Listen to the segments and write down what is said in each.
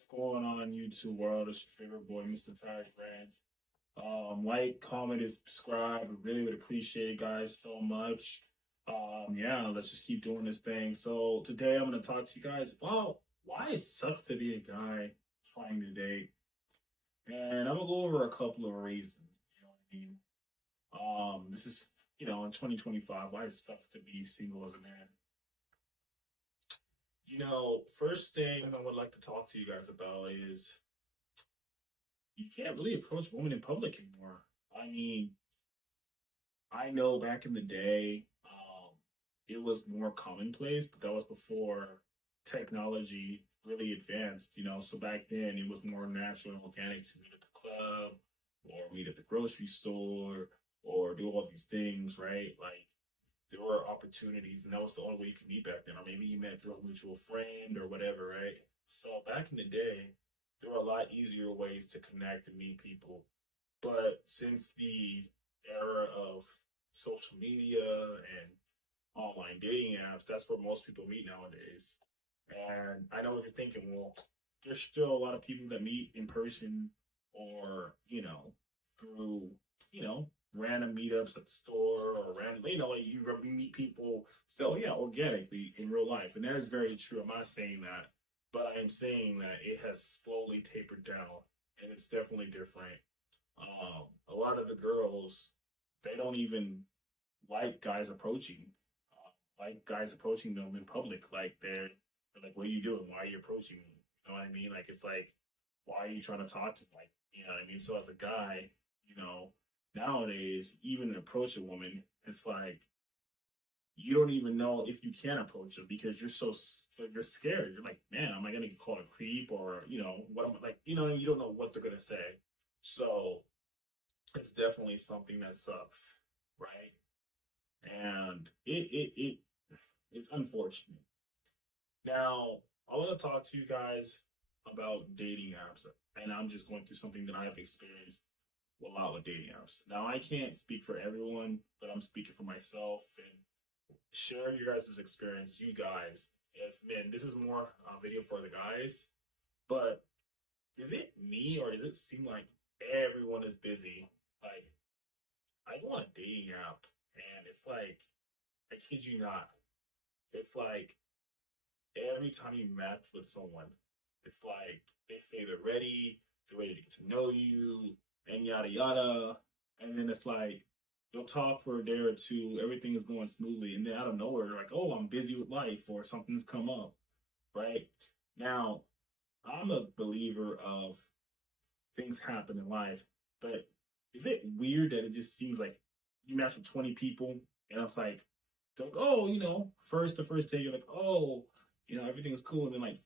What's going on, YouTube world? It's your favorite boy, Mr. Tyrant Grant. Like, comment, and subscribe. I really would appreciate it, guys, so much. Yeah, let's just keep doing this thing. So today I'm gonna talk to you guys about why it sucks to be a guy trying to date, and I'm gonna go over a couple of reasons. You know what I mean? This is in 2025, why it sucks to be single as a man. First thing I would like to talk to you guys about is you can't really approach women in public anymore. I mean, I know back in the day, it was more commonplace, but that was before technology really advanced, So back then, it was more natural and organic to meet at the club or meet at the grocery store or do all these things, right? Like, there were opportunities, and that was the only way you could meet back then. Or maybe you met through a mutual friend or whatever, right? So back in the day, there were a lot easier ways to connect and meet people. But since the era of social media and online dating apps, that's where most people meet nowadays. And I know what you're thinking, well, there's still a lot of people that meet in person or, through, random meetups at the store or random, like you meet people still, yeah, organically in real life. And that is very true. I'm not saying that, but I am saying that it has slowly tapered down and it's definitely different. A lot of the girls, they don't even like guys approaching them in public. Like they're like, "What are you doing? Why are you approaching me?" You know what I mean? Like it's like, why are you trying to talk to me? Like, you know what I mean? So as a guy, nowadays, even approach a woman, it's like you don't even know if you can approach her because you're scared. You're like, man, am I gonna get called a creep or what am I like? You don't know what they're gonna say. So it's definitely something that sucks, right? And it's unfortunate. Now, I want to talk to you guys about dating apps, and I'm just going through something that I've experienced a lot with dating apps. Now, I can't speak for everyone, but I'm speaking for myself and share your guys' experience. You guys, if man, this is more a video for the guys, but is it me or does it seem like everyone is busy? Like, I go on a dating app, and it's like, I kid you not, it's like every time you match with someone, it's like they say they're ready to get to know you, and yada yada. And then it's like you'll talk for a day or two, everything is going smoothly, and then out of nowhere, they're like, "Oh, I'm busy with life," or something's come up. Right now, I'm a believer of things happen in life, but is it weird that it just seems like you match with 20 people, and it's like, they're like, oh, the first day, you're like, oh, everything's cool. And then like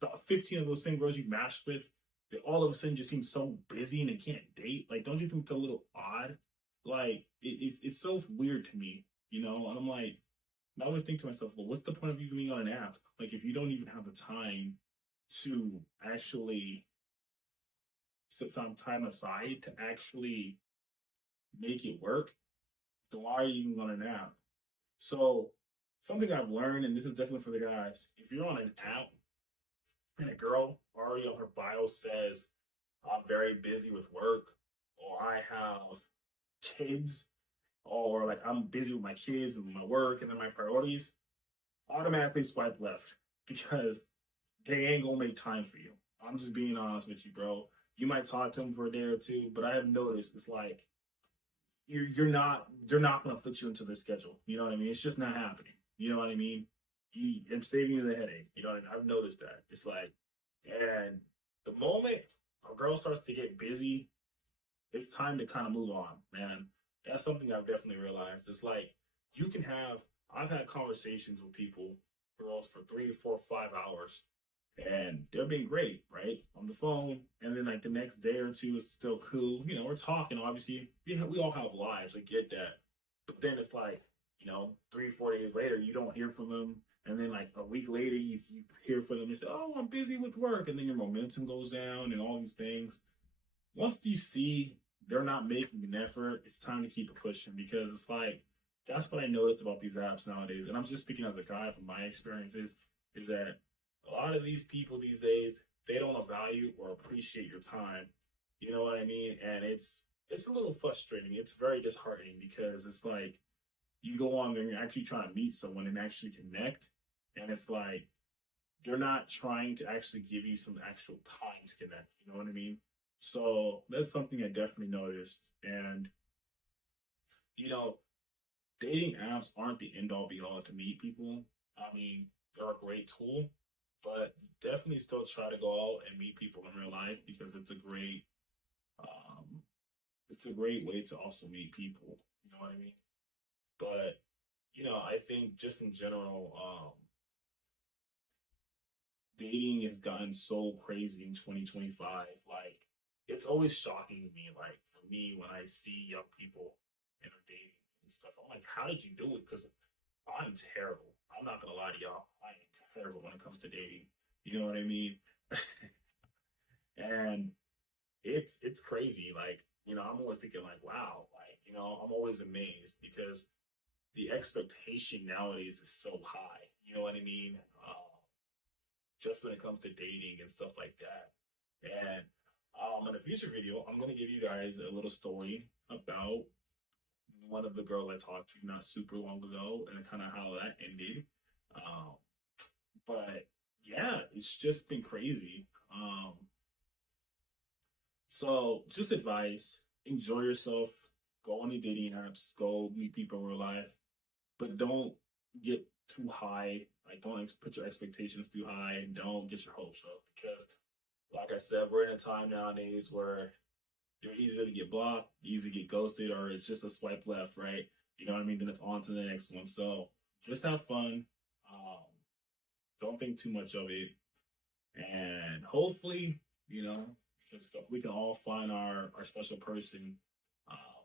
about 15 of those same girls you matched with, they all of a sudden just seem so busy and they can't date. Like, don't you think it's a little odd? Like, it's so weird to me, And I'm like, I always think to myself, well, what's the point of even being on an app? Like, if you don't even have the time to actually set some time aside to actually make it work, then why are you even on an app? So, something I've learned, and this is definitely for the guys, if you're on an app and a girl already on her bio says, I'm very busy with work, or I have kids, or like I'm busy with my kids and my work and then my priorities, automatically swipe left because they ain't gonna make time for you. I'm just being honest with you, bro. You might talk to them for a day or two, but I have noticed it's like they're not gonna put you into their schedule. You know what I mean? It's just not happening. You know what I mean? I'm saving you the headache. You know what I mean? I've noticed that. It's like, and the moment a girl starts to get busy, it's time to kind of move on, man. That's something I've definitely realized. It's like I've had conversations with people, girls, for 3, 4, 5 hours, and they're being great, right, on the phone. And then like the next day or two is still cool. We're talking. Obviously, we all have lives. I get that, but then it's like 3, 4 days later, you don't hear from them. And then like a week later, you hear from them and say, "Oh, I'm busy with work," and then your momentum goes down and all these things. Once you see they're not making an effort, it's time to keep it pushing because it's like that's what I noticed about these apps nowadays. And I'm just speaking as a guy from my experiences is that a lot of these people these days, they don't value or appreciate your time. You know what I mean? And it's a little frustrating. It's very disheartening because it's like you go on there and you're actually trying to meet someone and actually connect, and it's like they're not trying to actually give you some actual time to connect. You know what I mean? So that's something I definitely noticed. And you know, dating apps aren't the end all be all to meet people. I mean, they're a great tool, but definitely still try to go out and meet people in real life because um, it's a great way to also meet people. You know what I mean? But I think just in general, dating has gotten so crazy in 2025. Like, it's always shocking to me. Like, for me, when I see young people and are dating and stuff, I'm like, how did you do it? Because I'm terrible. I'm not gonna lie to y'all. I am terrible when it comes to dating. You know what I mean? And it's crazy. Like, I'm always thinking like, wow, like, I'm always amazed because the expectation nowadays is so high. You know what I mean? Just when it comes to dating and stuff like that. And in a future video, I'm gonna give you guys a little story about one of the girls I talked to not super long ago and kind of how that ended. Um, but yeah, it's just been crazy. So just advice: enjoy yourself. Go on the dating apps. Go meet people in real life, but don't get too high. Like, don't put your expectations too high, and don't get your hopes up because, like I said, we're in a time nowadays where you're easy to get blocked, easy to get ghosted, or it's just a swipe left, right? You know what I mean? Then it's on to the next one. So just have fun. Um, don't think too much of it, and hopefully, we can all find our special person.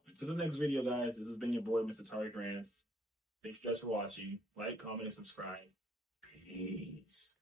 Until the next video, guys. This has been your boy, Mr. Tariq Rants. Thank you guys for watching. Like, comment, and subscribe. Peace.